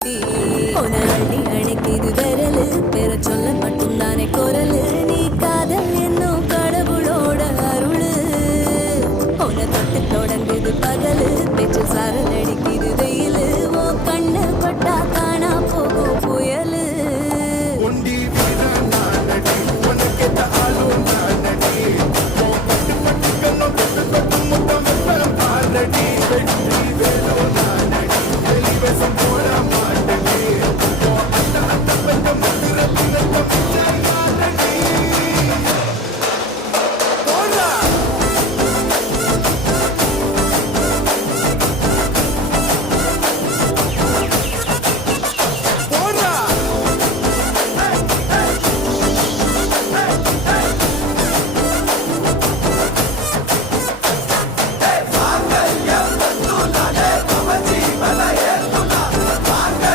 உன அள்ளி அணைக்குது விரலு பெற சொல்ல மட்டும் தானே குரலு நீ காதல் என்னும் கடவுளோட அருளு உன தொட்டு தொடங்குது பகலு பெற்று சாரல் அடிக்குது